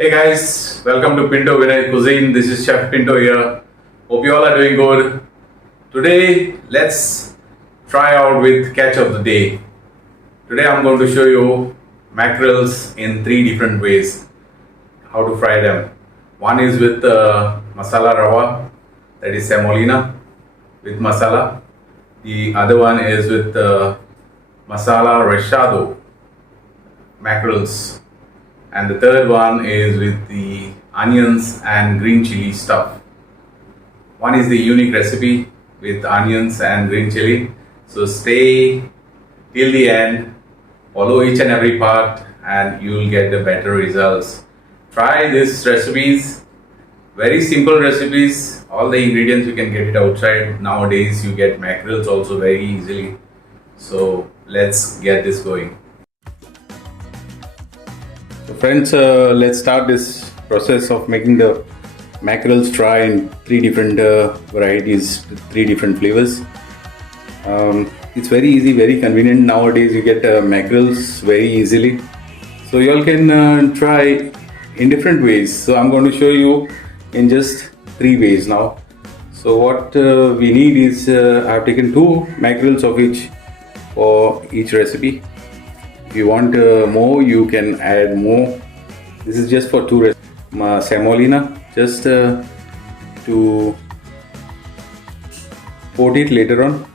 Hey guys, welcome to Pinto Vinay Cuisine. This is Chef Pinto here. Hope you all are doing good. Today, let's try out with catch of the day. Today, I'm going to show you mackerels in three different ways. How to fry them. One is with masala rava, that is semolina with masala. The other one is with masala rechado mackerels. And the third one is with the onions and green chili stuff. One is the unique recipe with onions and green chili. So stay till the end, follow each and every part, and you will get the better results. Try these recipes, very simple recipes. All the ingredients you can get it outside. Nowadays you get mackerels also very easily. So let's get this going. So friends, let's start this process of making the mackerels fry in three different varieties, three different flavors. It's very easy, very convenient. Nowadays you get mackerels very easily. So you all can try in different ways. So I'm going to show you in just three ways now. So what we need is, I've taken two mackerels of each for each recipe. If you want more, you can add more. This is just for two recipes. Semolina, just to coat it later on.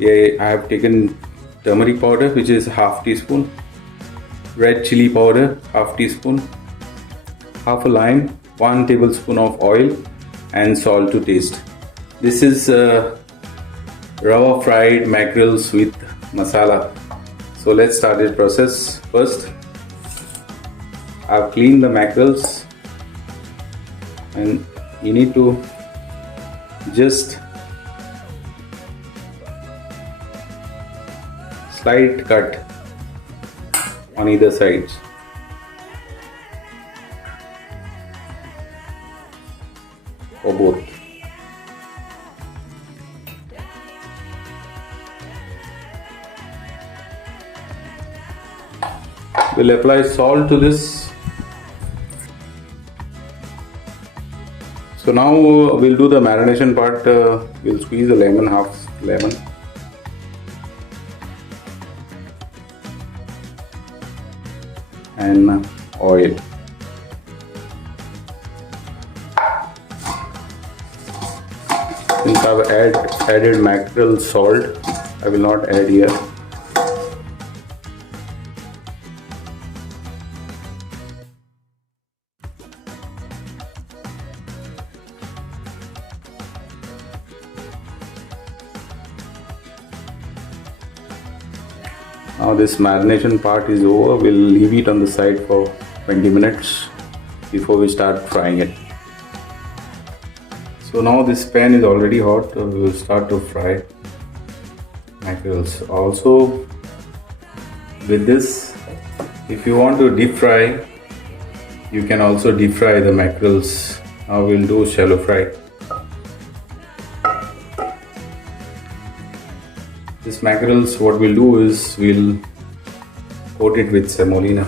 I have taken turmeric powder, which is half teaspoon, red chili powder, half teaspoon, half a lime, 1 tablespoon of oil, and salt to taste. This is rawa fried mackerels with masala. So let's start the process. First, I've cleaned the mackerels, and you need to just slight cut on either sides. For both. We'll apply salt to this. So now we'll do the marination part. We'll squeeze a lemon, half lemon. And oil. Since I've added mackerel salt, I will not add here. Now this marination part is over. We'll leave it on the side for 20 minutes before we start frying it. So now this pan is already hot. We will start to fry mackerels. Also with this, if you want to deep fry, you can also deep fry the mackerels. Now we'll do shallow fry. This mackerels, what we'll do is we'll coat it with semolina.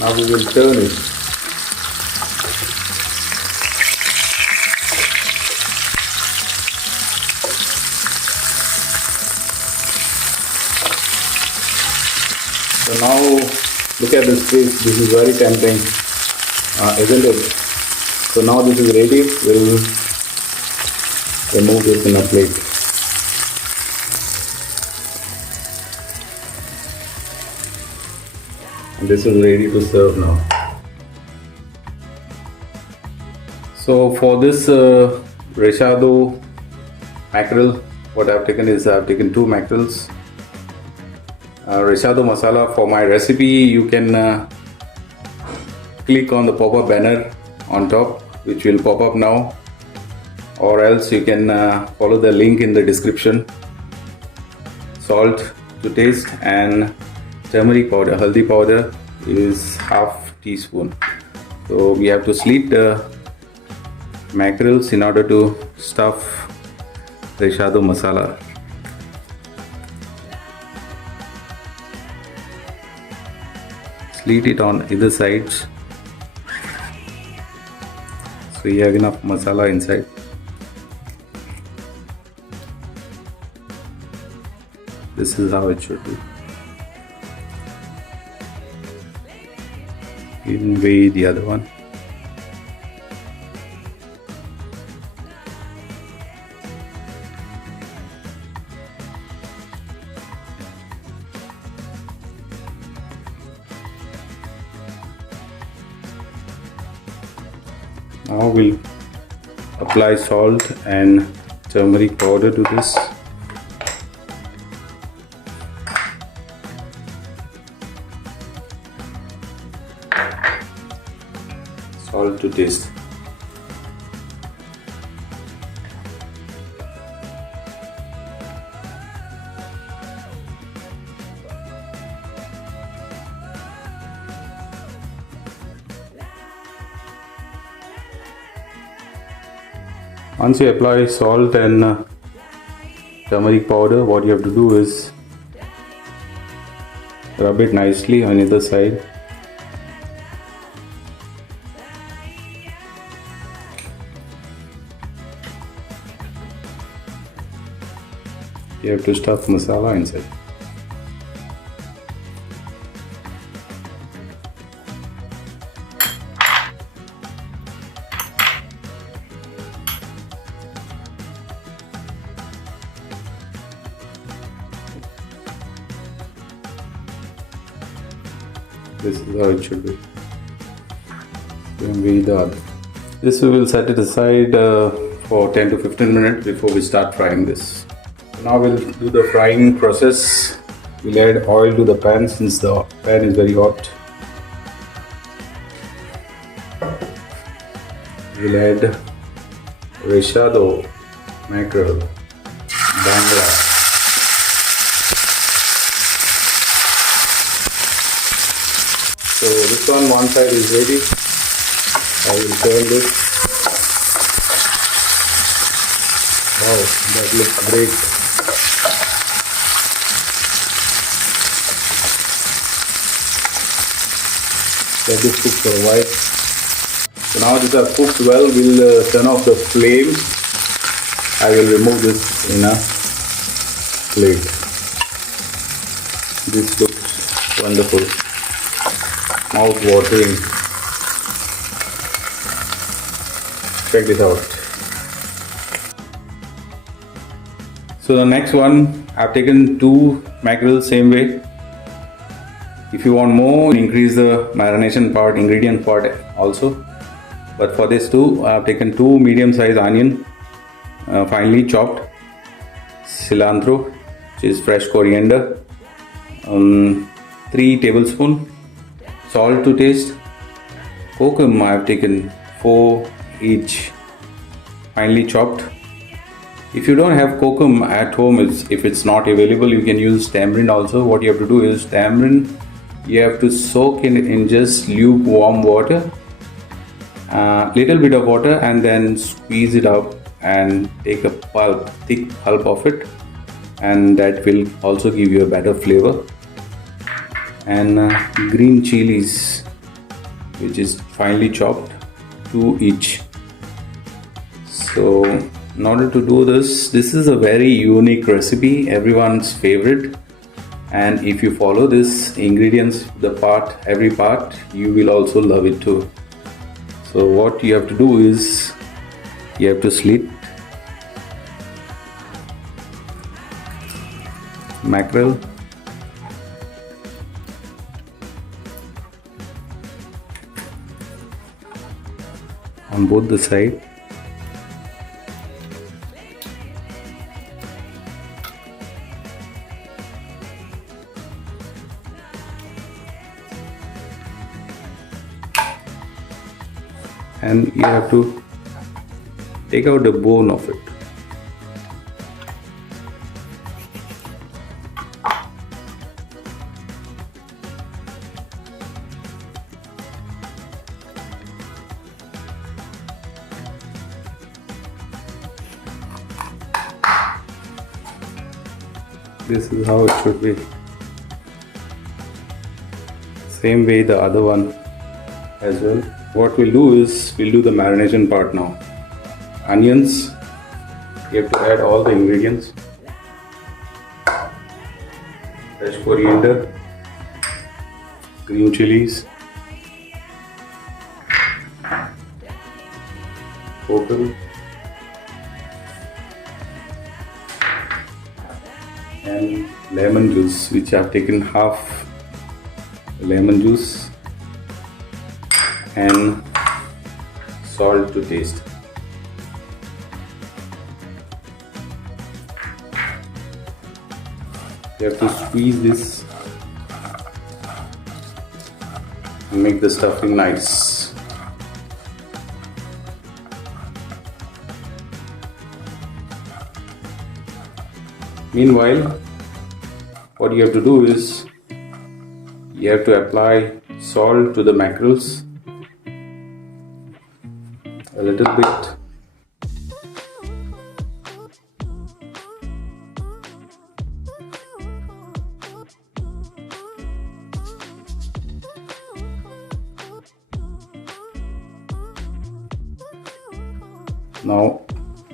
Now we will turn it. So now look at this fish. This is very tempting, isn't it? So now this is ready. We'll remove this in a plate. And this is ready to serve now. So for this Rechado mackerel, what I've taken is I've taken two mackerels. Rechado Masala. For my recipe, you can click on the pop-up banner on top, which will pop up now, or else you can follow the link in the description. Salt to taste and turmeric powder, haldi powder is half teaspoon. So we have to slit the mackerels in order to stuff Rechado Masala. Slit it on either sides so you have enough masala inside. This is how it should be. Even weigh the other one. Now we'll apply salt and turmeric powder to this. Salt to taste. Once you apply salt and turmeric powder, what you have to do is rub it nicely on either side. You have to stuff masala inside. This is how it should be. Same way the other. This we will set it aside for 10 to 15 minutes before we start frying this. Now we'll do the frying process. We'll add oil to the pan since the pan is very hot. We'll add Rechado Mackerel, bangda. So this one side is ready. I will turn this. Wow, that looks great. Let this cook for a while. So now these are cooked well, we'll turn off the flame. I will remove this in a plate. This looks wonderful. Mouth watering. Check this out. So the next one, I've taken 2 mackerel same way. If you want more, increase the marination part, ingredient part also. But for this too, I've taken 2 medium sized onion, finely chopped, cilantro, which is fresh coriander, 3 tablespoons, salt to taste, kokum I've taken 4 each, finely chopped. If you don't have kokum at home, if it's not available, you can use tamarind also. What you have to do is tamarind, you have to soak in just lukewarm water, little bit of water, and then squeeze it out and take a pulp, thick pulp of it, and that will also give you a better flavor. And green chilies, which is finely chopped, 2 each. So in order to do this is a very unique recipe, everyone's favorite. And if you follow this ingredients, every part, you will also love it too. So what you have to do is, you have to slit mackerel, on both the side. And you have to take out the bone of it. This is how it should be. Same way the other one as well. What we'll do is we'll do the marination part now. Onions, you have to add all the ingredients. Fresh coriander, green chilies, pepper, and lemon juice, which I've taken half lemon juice, and salt to taste. You have to squeeze this and make the stuffing nice. Meanwhile, what you have to do is you have to apply salt to the mackerels a little bit. Now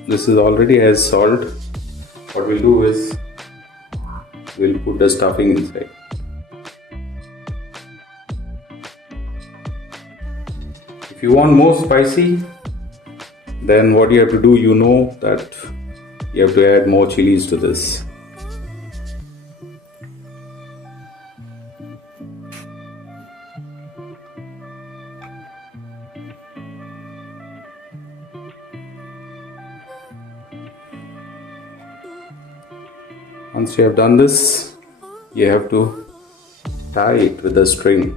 this is already has salt. What we'll do is we'll put the stuffing inside. If you want more spicy, then what you have to do, you know that you have to add more chilies to this. Once you have done this, you have to tie it with a string.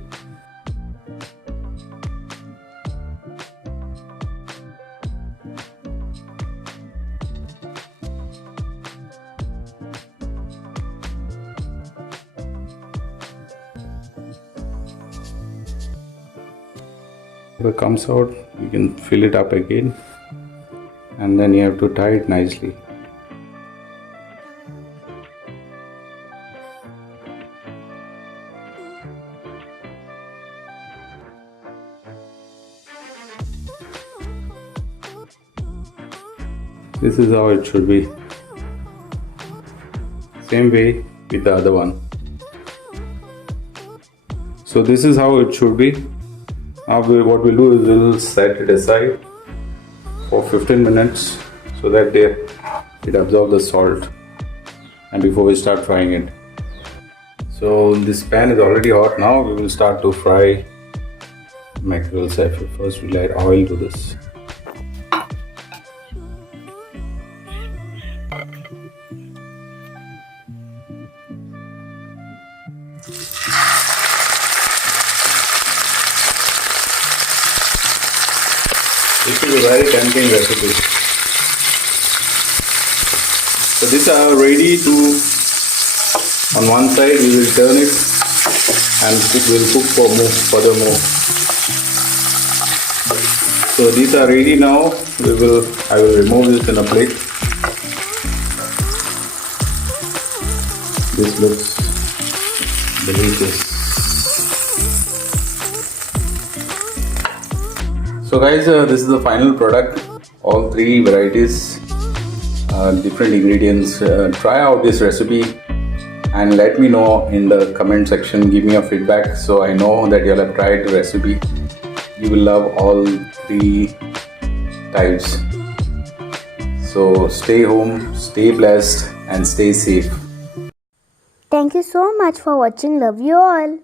If it comes out, you can fill it up again, and then you have to tie it nicely. This is how it should be. Same way with the other one. So this is how it should be. Now what we'll do is we'll set it aside for 15 minutes so that it absorbs the salt, and before we start frying it. So this pan is already hot. Now we will start to fry mackerels. First we'll add oil to this. This is a very tempting recipe. So these are ready to, on one side we will turn it and we'll cook for furthermore. So these are ready now. I will remove this in a plate. This looks delicious. So guys, this is the final product. All three varieties, different ingredients. Try out this recipe and let me know in the comment section. Give me your feedback so I know that you all have tried the recipe. You will love all three types. So stay home, stay blessed and stay safe. Thank you so much for watching. Love you all.